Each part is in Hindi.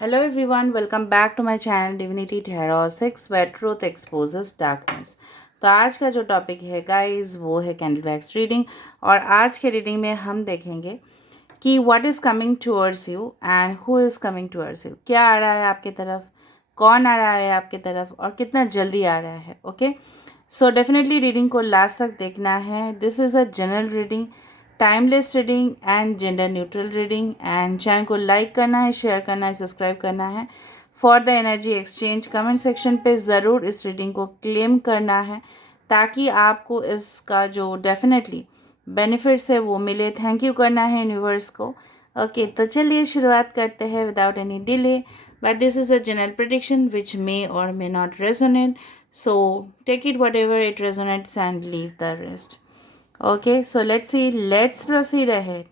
Hello everyone, welcome back to my channel Divinity Tarot 6 where truth exposes darkness। तो आज का जो टॉपिक है गाइस वो है कैंडल वैक्स रीडिंग। और आज के रीडिंग में हम देखेंगे कि what is coming towards you and who is coming towards you. क्या आ रहा है आपकी तरफ, कौन आ रहा है आपकी तरफ और कितना जल्दी आ रहा है। ओके, सो डेफिनेटली रीडिंग को लास्ट तक देखना है। This is a general reading, timeless reading and gender neutral reading. And channel को लाइक करना है, शेयर करना है, सब्सक्राइब करना है for the energy exchange. Comment section पे ज़रूर इस रीडिंग को क्लेम करना है ताकि आपको इसका जो डेफिनेटली बेनिफिट्स है वो मिले। थैंक यू करना है यूनिवर्स को। ओके, तो चलिए शुरुआत करते हैं without any delay. But this is a general prediction which may or may not resonate, so take it whatever it resonates and leave the rest. Okay, so let's proceed ahead.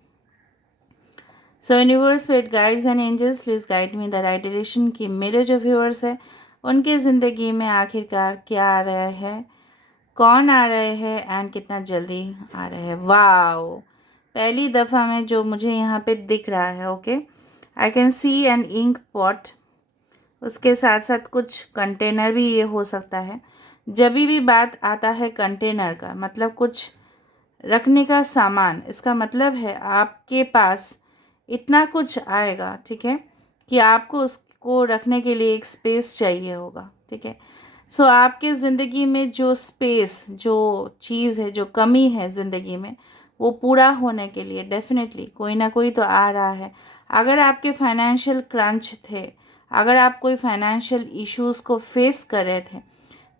So universe, spirit guides and angels, please guide me in the right direction कि मेरे जो व्यूअर्स है उनकी ज़िंदगी में आखिरकार क्या आ रहा है, कौन आ रहे हैं एंड कितना जल्दी आ रहे हैं। वाओ, पहली दफ़ा में जो मुझे यहाँ पे दिख रहा है, okay, I can see an ink pot. उसके साथ साथ कुछ कंटेनर भी ये हो सकता है। जब भी बात आता है कंटेनर का मतलब कुछ रखने का सामान, इसका मतलब है आपके पास इतना कुछ आएगा, ठीक है, कि आपको उसको रखने के लिए एक स्पेस चाहिए होगा। ठीक है, सो आपके ज़िंदगी में जो स्पेस, जो चीज़ है, जो कमी है ज़िंदगी में, वो पूरा होने के लिए डेफिनेटली कोई ना कोई तो आ रहा है। अगर आपके फाइनेंशियल क्रंच थे, अगर आप कोई फाइनेंशियल इश्यूज़ को फेस कर रहे थे,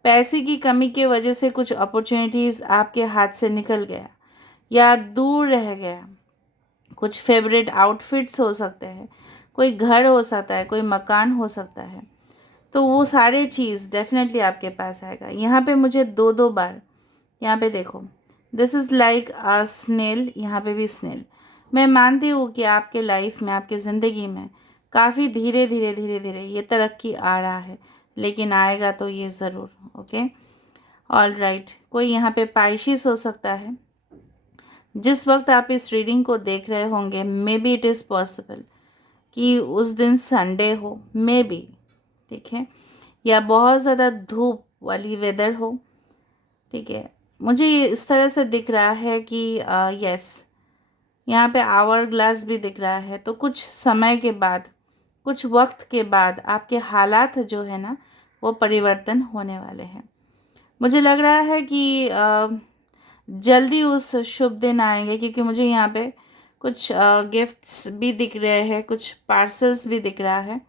पैसे की कमी की वजह से कुछ अपॉर्चुनिटीज़ आपके हाथ से निकल गया या दूर रह गया, कुछ फेवरेट आउटफिट्स हो सकते हैं, कोई घर हो सकता है, कोई मकान हो सकता है, तो वो सारे चीज़ डेफिनेटली आपके पास आएगा। यहाँ पे मुझे दो दो बार, यहाँ पे देखो, this is like a snail, यहाँ पे भी स्नेल। मैं मानती हूँ कि आपके लाइफ में, आपकी ज़िंदगी में काफ़ी धीरे धीरे धीरे धीरे ये तरक्की आ रहा है, लेकिन आएगा तो ये ज़रूर। Okay, all right. कोई यहाँ पे पाइशिस हो सकता है। जिस वक्त आप इस रीडिंग को देख रहे होंगे, may be it is possible कि उस दिन संडे हो, मे बी, ठीक है, या बहुत ज़्यादा धूप वाली वेदर हो। ठीक है, मुझे ये इस तरह से दिख रहा है कि यस, यहाँ पे आवर ग्लास भी दिख रहा है। तो कुछ समय के बाद, कुछ वक्त के बाद आपके हालात जो है ना वो परिवर्तन होने वाले हैं। मुझे लग रहा है कि जल्दी उस शुभ दिन आएंगे, क्योंकि मुझे यहाँ पे कुछ गिफ्ट्स भी दिख रहे हैं, कुछ पार्सल्स भी दिख रहा है।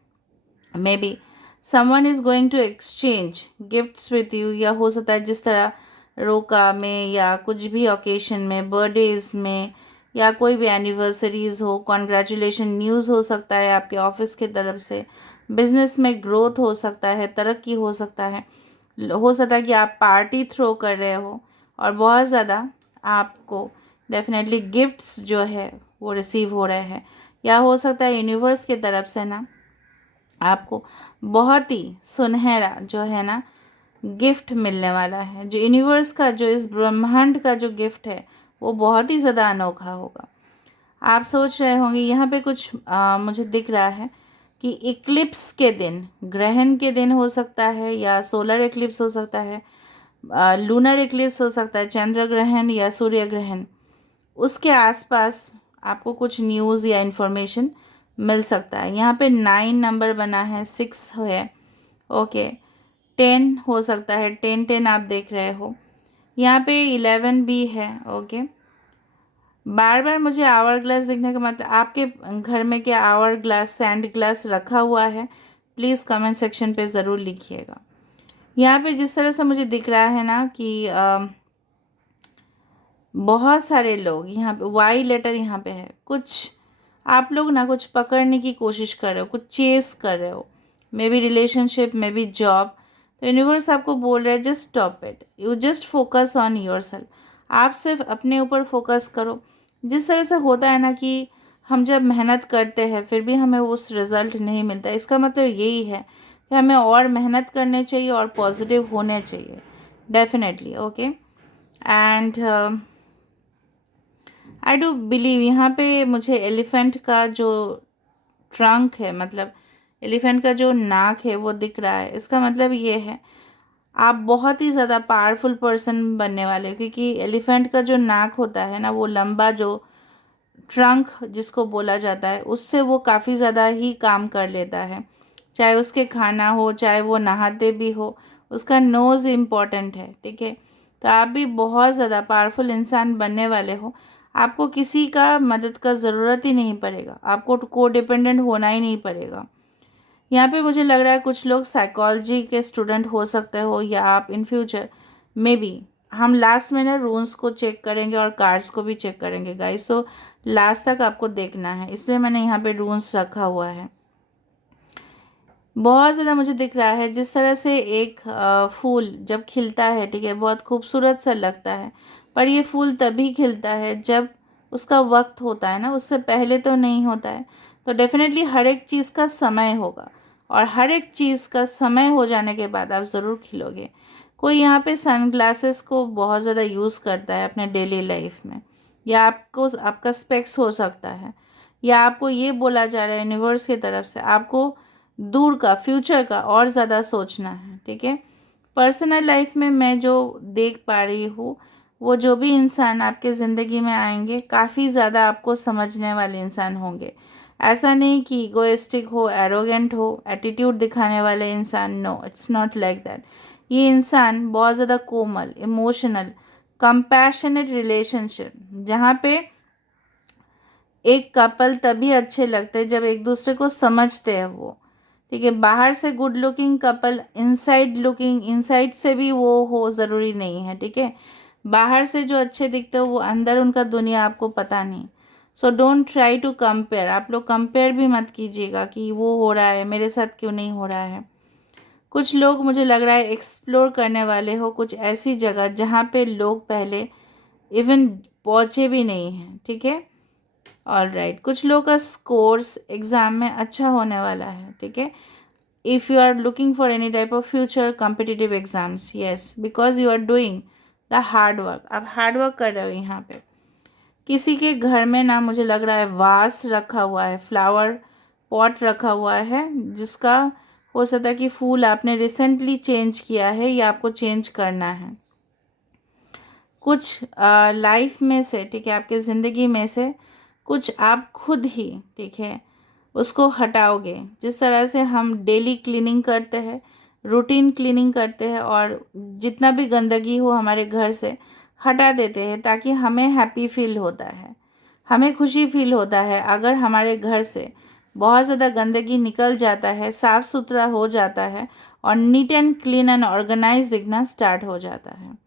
Maybe someone is going to exchange gifts with you, या हो सकता है जिस तरह रोका में या कुछ भी ओकेशन में, बर्थडेज में, या कोई भी एनिवर्सरीज हो, कॉन्ग्रेचुलेशन न्यूज़ हो सकता है आपके ऑफिस की तरफ से, बिजनेस में ग्रोथ हो सकता है, तरक्की हो सकता है कि आप पार्टी थ्रो कर रहे हो और बहुत ज़्यादा आपको डेफिनेटली गिफ्ट्स जो है वो रिसीव हो रहे हैं, या हो सकता है यूनिवर्स की तरफ से ना आपको बहुत ही सुनहरा जो है ना गिफ्ट मिलने वाला है। जो यूनिवर्स का, जो इस ब्रह्मांड का जो गिफ्ट है वो बहुत ही ज़्यादा अनोखा होगा। आप सोच रहे होंगे, यहाँ पे कुछ मुझे दिख रहा है कि इक्लिप्स के दिन, ग्रहण के दिन हो सकता है, या सोलर इक्लिप्स हो सकता है, लूनर इक्लिप्स हो सकता है, चंद्र ग्रहण या सूर्य ग्रहण, उसके आसपास आपको कुछ न्यूज़ या इन्फॉर्मेशन मिल सकता है। यहाँ पे 9 नंबर बना है, 6 है, ओके, 10 हो सकता है, 10 आप देख रहे हो, यहाँ पे 11 भी है। ओके, बार बार मुझे आवर ग्लास देखने का मतलब, आपके घर में क्या आवर ग्लास, सैंड ग्लास रखा हुआ है? प्लीज़ कमेंट सेक्शन पे ज़रूर लिखिएगा। यहाँ पे जिस तरह से मुझे दिख रहा है ना कि बहुत सारे लोग यहाँ पे, वाई लेटर यहाँ पे है, कुछ आप लोग ना कुछ पकड़ने की कोशिश कर रहे हो, कुछ चेस कर रहे हो, may be relationship, may be job. तो यूनिवर्स आपको बोल रहा है just stop it, you just focus on your self. आप सिर्फ अपने ऊपर फोकस करो। जिस तरह से होता है ना कि हम जब मेहनत करते हैं फिर भी हमें उस रिज़ल्ट नहीं मिलता, इसका मतलब यही है कि हमें और मेहनत करने चाहिए और पॉजिटिव होने चाहिए definitely. Okay, and I do believe, यहाँ पे मुझे एलिफेंट का जो ट्रंक है, मतलब एलिफेंट का जो नाक है वो दिख रहा है, इसका मतलब ये है आप बहुत ही ज़्यादा पावरफुल पर्सन बनने वाले हो, क्योंकि एलिफेंट का जो नाक होता है ना, वो लंबा जो ट्रंक जिसको बोला जाता है, उससे वो काफ़ी ज़्यादा ही काम कर लेता है। चाहे उसके खाना हो, चाहे वो नहाते भी हो, उसका नोज़ इम्पॉर्टेंट है, ठीक है। तो आप भी बहुत ज़्यादा पावरफुल इंसान बनने वाले हो। आपको किसी का मदद का ज़रूरत ही नहीं पड़ेगा, आपको को डिपेंडेंट होना ही नहीं पड़ेगा। यहाँ पे मुझे लग रहा है कुछ लोग साइकोलॉजी के स्टूडेंट हो सकते हो, या आप इन फ्यूचर मे बी, हम लास्ट में ना रून्स को चेक करेंगे और कार्ड्स को भी चेक करेंगे गाइस, तो लास्ट तक आपको देखना है, इसलिए मैंने यहाँ पे रून्स रखा हुआ है। बहुत ज़्यादा मुझे दिख रहा है जिस तरह से एक फूल जब खिलता है, ठीक है, बहुत खूबसूरत सा लगता है, पर ये फूल तभी खिलता है जब उसका वक्त होता है ना, उससे पहले तो नहीं होता है। तो डेफिनेटली हर एक चीज़ का समय होगा, और हर एक चीज़ का समय हो जाने के बाद आप ज़रूर खिलोगे। कोई यहाँ पे सनग्लासेस को बहुत ज़्यादा यूज़ करता है अपने डेली लाइफ में, या आपको आपका स्पेक्स हो सकता है, या आपको ये बोला जा रहा है यूनिवर्स की तरफ से आपको दूर का फ्यूचर का और ज़्यादा सोचना है, ठीक है। पर्सनल लाइफ में मैं जो देख पा रही हूँ, वो जो भी इंसान आपके ज़िंदगी में आएंगे काफ़ी ज़्यादा आपको समझने वाले इंसान होंगे। ऐसा नहीं कि इगोइस्टिक हो, एरोगेंट हो, एटीट्यूड दिखाने वाले इंसान, no, it's not like that. ये इंसान बहुत ज़्यादा कोमल, इमोशनल, कंपैशनेट रिलेशनशिप, जहाँ पे एक कपल तभी अच्छे लगते हैं जब एक दूसरे को समझते हैं वो, ठीक है। बाहर से good looking couple inside looking, inside से भी वो हो ज़रूरी नहीं है, ठीक है। बाहर से जो अच्छे दिखते हो वो अंदर उनका दुनिया आपको पता नहीं। So don't try to compare, आप लोग कंपेयर भी मत कीजिएगा कि वो हो रहा है मेरे साथ क्यों नहीं हो रहा है। कुछ लोग मुझे लग रहा है एक्सप्लोर करने वाले हो कुछ ऐसी जगह जहाँ पे लोग पहले इवन पहुँचे भी नहीं हैं, ठीक है। ऑल राइट, कुछ लोग का स्कोर्स एग्ज़ाम में अच्छा होने वाला है, ठीक है। If you are looking for any type of future competitive exams, yes, because you are doing the hard work, आप हार्ड वर्क कर रहे हो यहाँ पे। किसी के घर में ना मुझे लग रहा है वास रखा हुआ है, फ्लावर पॉट रखा हुआ है, जिसका हो सकता है कि फूल आपने रिसेंटली चेंज किया है या आपको चेंज करना है। कुछ लाइफ में से, ठीक है, आपके ज़िंदगी में से कुछ आप खुद ही, ठीक है, उसको हटाओगे। जिस तरह से हम डेली क्लीनिंग करते हैं, रूटीन क्लीनिंग करते हैं, और जितना भी गंदगी हो हमारे घर से हटा देते हैं, ताकि हमें हैप्पी फील होता है, हमें खुशी फील होता है अगर हमारे घर से बहुत ज़्यादा गंदगी निकल जाता है, साफ़ सुथरा हो जाता है, और neat and clean and organise दिखना स्टार्ट हो जाता है।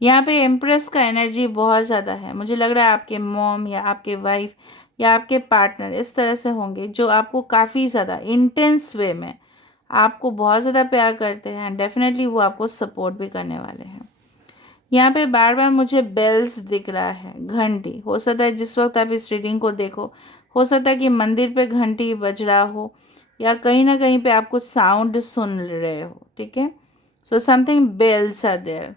यहाँ पे एम्प्रेस का एनर्जी बहुत ज़्यादा है, मुझे लग रहा है आपके मॉम या आपके वाइफ या आपके पार्टनर इस तरह से होंगे जो आपको काफ़ी ज़्यादा इंटेंस वे में आपको बहुत ज़्यादा प्यार करते हैं। डेफिनेटली वो आपको सपोर्ट भी करने वाले हैं। यहाँ पे बार बार मुझे बेल्स दिख रहा है, घंटी। हो सकता है जिस वक्त आप इस रीडिंग को देखो, हो सकता है कि मंदिर पे घंटी बज रहा हो, या कहीं ना कहीं पे आप कुछ साउंड सुन रहे हो, ठीक है। So something bells are there,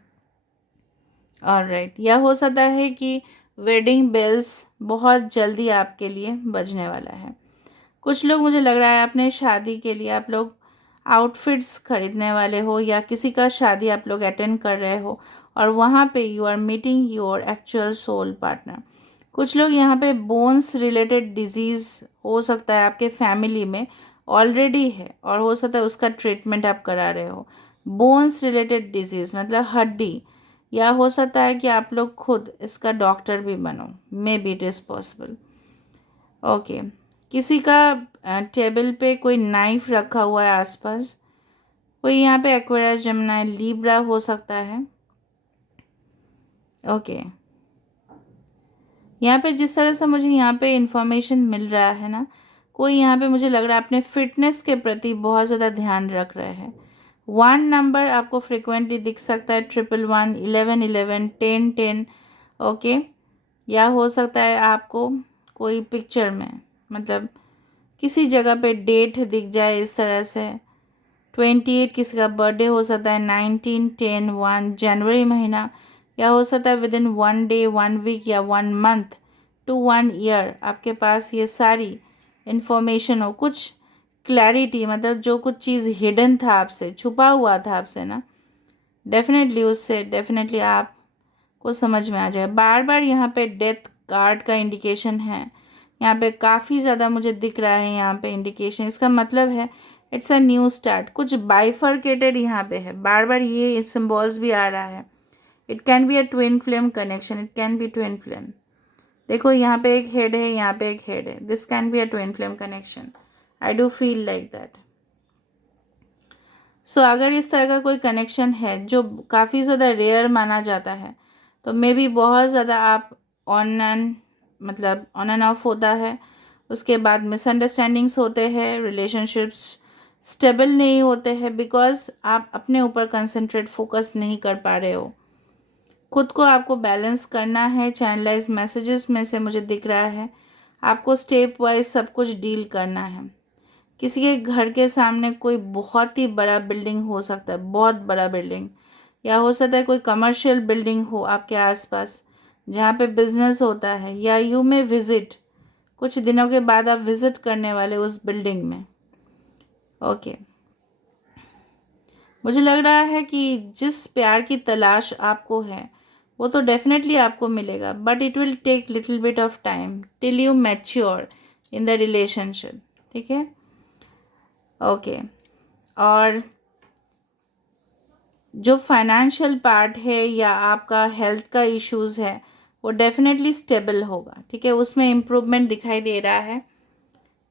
alright. या हो सकता है कि वेडिंग बेल्स बहुत जल्दी आपके लिए बजने वाला है। कुछ लोग मुझे लग रहा है अपने शादी के लिए आप लोग आउटफिट्स खरीदने वाले हो, या किसी का शादी आप लोग अटेंड कर रहे हो, और वहाँ पे you are meeting your actual soul partner. कुछ लोग यहाँ पे बोन्स रिलेटेड डिजीज़ हो सकता है आपके फैमिली में ऑलरेडी है, और हो सकता है उसका ट्रीटमेंट आप करा रहे हो। बोन्स रिलेटेड डिजीज़ मतलब हड्डी, या हो सकता है कि आप लोग खुद इसका डॉक्टर भी बनो, may be it is possible, okay. किसी का टेबल पे कोई नाइफ रखा हुआ है आसपास, कोई यहाँ पे एक्वेरियस, जमुना, लीब्रा हो सकता है, ओके। यहाँ पे जिस तरह से मुझे यहाँ पे इंफॉर्मेशन मिल रहा है ना, कोई यहाँ पे मुझे लग रहा है अपने फिटनेस के प्रति बहुत ज़्यादा ध्यान रख रहे हैं। 1 नंबर आपको फ्रिक्वेंटली दिख सकता है, 111, 11, 11, 10, 10, ओके। या हो सकता है आपको कोई पिक्चर में, मतलब किसी जगह पे डेट दिख जाए इस तरह से, 28 किसी का बर्थडे हो सकता है, 19, 10, 1 जनवरी महीना, या हो सकता है विद इन 1 डे, 1 वीक, या 1 मंथ टू 1 ईयर आपके पास ये सारी इन्फॉर्मेशन हो। कुछ क्लैरिटी, मतलब जो कुछ चीज़ हिडन था आपसे, छुपा हुआ था आपसे ना, डेफिनेटली उससे डेफिनेटली आपको समझ में आ जाएगा। बार बार यहाँ पे डेथ कार्ड का इंडिकेशन है, यहाँ पे काफ़ी ज़्यादा मुझे दिख रहा है यहाँ पे इंडिकेशन। इसका मतलब है इट्स अ न्यू स्टार्ट। कुछ बाइफर्केटेड यहाँ पे है, बार बार ये सिम्बॉल्स भी आ रहा है। It can be a twin flame connection, it can be twin flame. देखो यहाँ पे एक हेड है, यहाँ पे एक हेड है, this can be a twin flame connection. I do feel like that. So अगर इस तरह का कोई कनेक्शन है जो काफ़ी ज़्यादा रेयर माना जाता है, तो मे बी बहुत ज़्यादा आप ऑन एंड मतलब ऑन एंड ऑफ होता है, उसके बाद मिसअंडरस्टैंडिंग्स होते हैं, रिलेशनशिप्स स्टेबल नहीं होते हैं, बिकॉज आप अपने ऊपर कंसंट्रेट फोकस नहीं कर पा रहे हो। खुद को आपको बैलेंस करना है। चैनलाइज मैसेजेस में से मुझे दिख रहा है आपको स्टेप वाइज सब कुछ डील करना है। किसी के घर के सामने कोई बहुत ही बड़ा बिल्डिंग हो सकता है, बहुत बड़ा बिल्डिंग, या हो सकता है कोई कमर्शियल बिल्डिंग हो आपके आसपास जहाँ पे बिजनेस होता है, या यू में विजिट, कुछ दिनों के बाद आप विजिट करने वाले उस बिल्डिंग में। ओके, मुझे लग रहा है कि जिस प्यार की तलाश आपको है वो तो डेफिनेटली आपको मिलेगा, but it will take little bit of time till you mature in the relationship. ठीक है, ओके। और जो फाइनेंशियल पार्ट है या आपका हेल्थ का इश्यूज़ है वो डेफिनेटली स्टेबल होगा। ठीक है, उसमें इम्प्रूवमेंट दिखाई दे रहा है।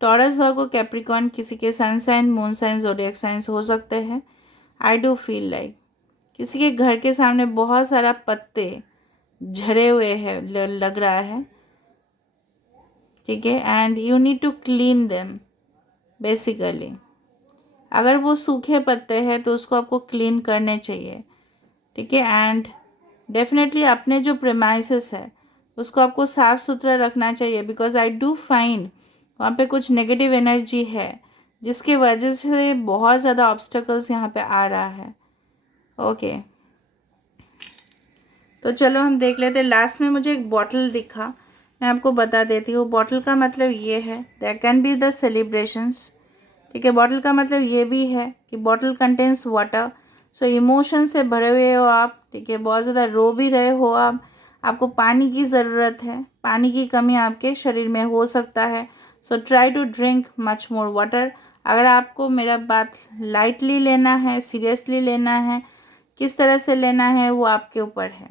टॉरस वर्गो कैप्रिकॉर्न किसी के sun sign, moon sign, zodiac science हो सकते हैं। आई डू फील लाइक किसी के घर के सामने बहुत सारा पत्ते झड़े हुए हैं लग रहा है। ठीक है, and you need to clean them basically. अगर वो सूखे पत्ते हैं तो उसको आपको क्लीन करने चाहिए। ठीक है, एंड डेफिनेटली अपने जो प्रेमाइसेस है उसको आपको साफ़ सुथरा रखना चाहिए, बिकॉज आई डू फाइंड वहाँ पे कुछ नेगेटिव एनर्जी है जिसके वजह से बहुत ज़्यादा ऑब्स्टेकल्स यहाँ पे आ रहा है। ओके, तो चलो हम देख लेते हैं। लास्ट में मुझे एक बॉटल दिखा, मैं आपको बता देती हूँ। बॉटल का मतलब ये है there can be the celebrations. ठीक है, बॉटल का मतलब ये भी है कि bottle contains water. So emotion से भरे हुए हो आप। ठीक है, बहुत ज़्यादा रो भी रहे हो आप, आपको पानी की ज़रूरत है, पानी की कमी आपके शरीर में हो सकता है। So try to drink much more water. अगर आपको मेरा बात लाइटली लेना है, सीरियसली लेना है, किस तरह से लेना है वो आपके ऊपर है।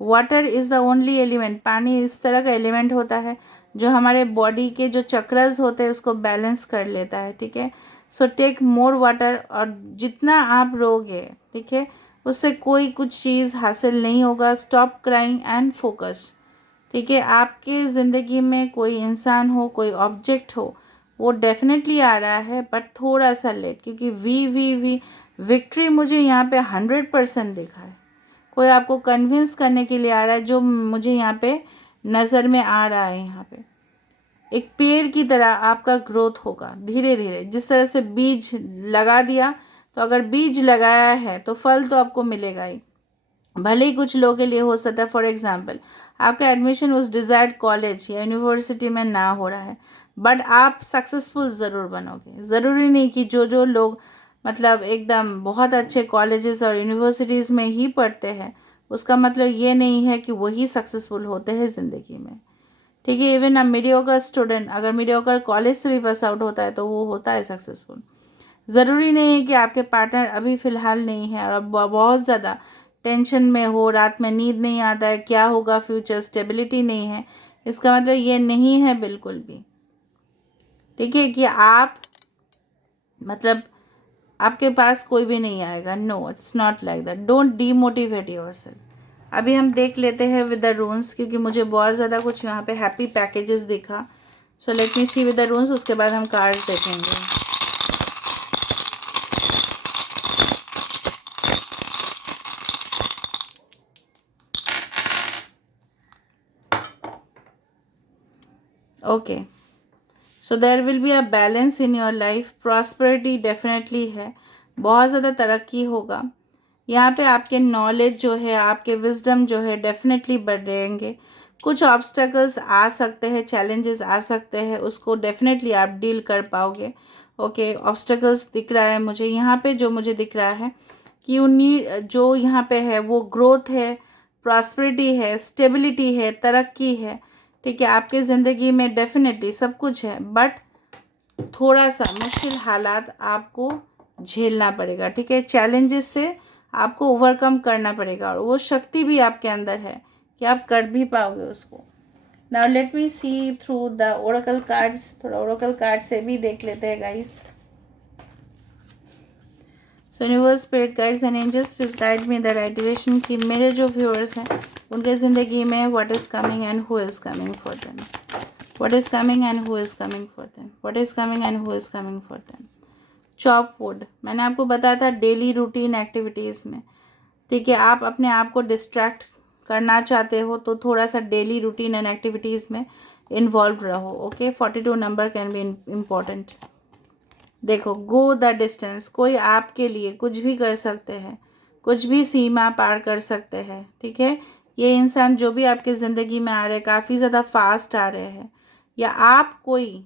Water is the only element, पानी इस तरह का एलिमेंट होता है जो हमारे बॉडी के जो चक्रस होते हैं उसको बैलेंस कर लेता है। ठीक है, सो टेक मोर वाटर। और जितना आप रोगे, ठीक है, उससे कोई कुछ चीज़ हासिल नहीं होगा। Stop crying and focus. ठीक है, आपके ज़िंदगी में कोई इंसान हो, कोई ऑब्जेक्ट हो, वो डेफिनेटली आ रहा है, बट थोड़ा सा लेट, क्योंकि वी विक्ट्री मुझे यहाँ पे 100% दिखा है। कोई आपको कन्विंस करने के लिए आ रहा है, जो मुझे यहाँ पे नज़र में आ रहा है। यहाँ पे एक पेड़ की तरह आपका ग्रोथ होगा धीरे धीरे। जिस तरह से बीज लगा दिया, तो अगर बीज लगाया है तो फल तो आपको मिलेगा ही। भले ही कुछ लोगों के लिए हो सकता है, फॉर एग्जांपल आपका एडमिशन उस डिज़ायर्ड कॉलेज या यूनिवर्सिटी में ना हो रहा है, बट आप सक्सेसफुल ज़रूर बनोगे। ज़रूरी नहीं कि जो जो लोग मतलब एकदम बहुत अच्छे कॉलेजेस और यूनिवर्सिटीज़ में ही पढ़ते हैं, उसका मतलब ये नहीं है कि वही सक्सेसफुल होते हैं ज़िंदगी में। ठीक है, इवन अ मीडियोकर स्टूडेंट अगर मीडियोकर कॉलेज से भी पास आउट होता है तो वो होता है सक्सेसफुल। ज़रूरी नहीं है कि आपके पार्टनर अभी फ़िलहाल नहीं है और अब बहुत ज़्यादा टेंशन में हो, रात में नींद नहीं आता है, क्या होगा फ्यूचर, स्टेबिलिटी नहीं है, इसका मतलब ये नहीं है बिल्कुल भी। ठीक है, कि आप मतलब आपके पास कोई भी नहीं आएगा। No, it's not like that. Don't demotivate yourself. अभी हम देख लेते हैं विद द रून्स, क्योंकि मुझे बहुत ज़्यादा कुछ यहाँ पे हैप्पी पैकेजेस दिखा। So let me see with the runes, उसके बाद हम कार्ड्स देखेंगे। Okay, so there will be a balance in your life. Prosperity definitely है, बहुत ज़्यादा तरक्की होगा यहाँ पे। आपके नॉलेज जो है, आपके विजडम जो है डेफिनेटली बढ़ेंगे। कुछ ऑब्स्टेकल्स आ सकते हैं, चैलेंजेस आ सकते हैं, उसको डेफिनेटली आप डील कर पाओगे। ओके, ऑब्स्टेकल्स दिख रहा है मुझे यहाँ पे। जो मुझे दिख रहा है कि यू नीड, जो यहाँ पे है वो ग्रोथ है, प्रॉस्पेरिटी है, स्टेबिलिटी है, तरक्की है, ठीक है। आपके ज़िंदगी में डेफिनेटली सब कुछ है, बट थोड़ा सा मुश्किल हालात आपको झेलना पड़ेगा, ठीक है। चैलेंजेस से आपको ओवरकम करना पड़ेगा, और वो शक्ति भी आपके अंदर है कि आप कर भी पाओगे उसको। Now let me see through the oracle cards. थोड़ा ओरेकल कार्ड से भी देख लेते हैं guys. So universe, spirit guides and angels, please guide me the right direction कि मेरे जो व्यूअर्स हैं उनके ज़िंदगी में what is coming and who is coming for them, what is coming and who is coming for them, what is coming and who is coming for them. Chop would, मैंने आपको बताया था डेली रूटीन एक्टिविटीज़ में, ठीक है। आप अपने आप को डिस्ट्रैक्ट करना चाहते हो तो थोड़ा सा डेली रूटीन एंड एक्टिविटीज़ में इन्वॉल्व रहो, okay. 42 number can be important. देखो, गो द डिस्टेंस, कोई आपके लिए कुछ भी कर सकते हैं, कुछ भी सीमा पार कर सकते हैं, ठीक है। ये इंसान जो भी आपकी ज़िंदगी में आ रहे हैं काफ़ी ज़्यादा फास्ट आ रहे हैं, या आप कोई,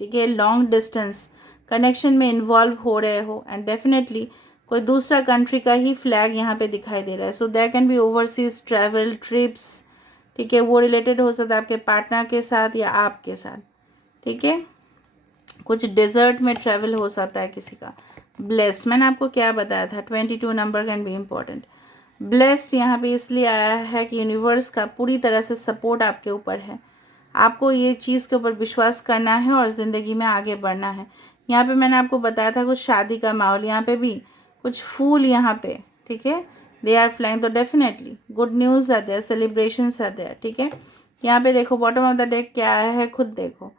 ठीक है, लॉन्ग डिस्टेंस कनेक्शन में इन्वॉल्व हो रहे हो, एंड डेफिनेटली कोई दूसरा कंट्री का ही फ्लैग यहाँ पे दिखाई दे रहा है। So there can be overseas travel, trips, ठीक है। वो रिलेटेड हो सकता है आपके पार्टनर के साथ या आपके साथ, ठीक है। कुछ डेजर्ट में ट्रैवल हो सकता है किसी का। ब्लेस्ड, मैंने आपको क्या बताया था, 22 number can be important. Blessed यहाँ पे इसलिए आया है कि यूनिवर्स का पूरी तरह से सपोर्ट आपके ऊपर है। आपको ये चीज़ के ऊपर विश्वास करना है और ज़िंदगी में आगे बढ़ना है। यहाँ पे मैंने आपको बताया था कुछ शादी का माहौल, यहाँ पे भी कुछ फूल यहाँ पे, ठीक है, दे आर फ्लाइंग। तो डेफिनेटली गुड न्यूज़ आते हैं, सेलिब्रेशंस आते हैं, ठीक है। यहाँ पे देखो बॉटम ऑफ द डेक क्या आया है, खुद देखो।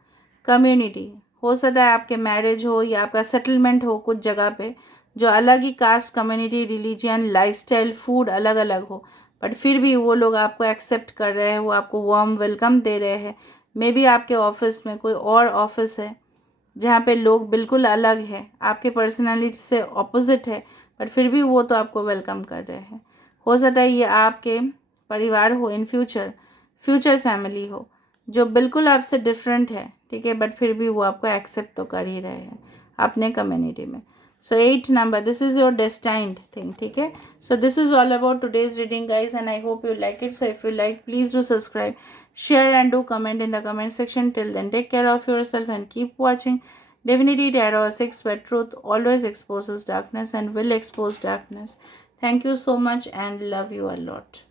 कम्युनिटी, हो सकता है आपके मैरिज हो या आपका सेटलमेंट हो कुछ जगह पे, जो अलग ही caste, community, religion, lifestyle, food अलग अलग हो, बट फिर भी वो लोग आपको एक्सेप्ट कर रहे हैं, वो आपको वार्म वेलकम दे रहे हैं। मे बी आपके ऑफिस में कोई और ऑफिस है जहाँ पे लोग बिल्कुल अलग है, आपके पर्सनालिटी से ऑपोजिट है, बट फिर भी वो तो आपको वेलकम कर रहे हैं। हो सकता है ये आपके परिवार हो इन फ्यूचर, फ्यूचर फैमिली हो जो बिल्कुल आपसे डिफरेंट है, ठीक है, बट फिर भी वो आपको एक्सेप्ट तो कर ही रहे हैं अपने कम्युनिटी में। सो 8 number, this is your destined thing, ठीक है। So this is all about today's reading guys, and I hope you like it. So if you like, please do subscribe, share and do comment in the comment section. Till then, take care of yourself and keep watching Divinity Tarot 6, where truth always exposes darkness and will expose darkness. Thank you so much and love you a lot.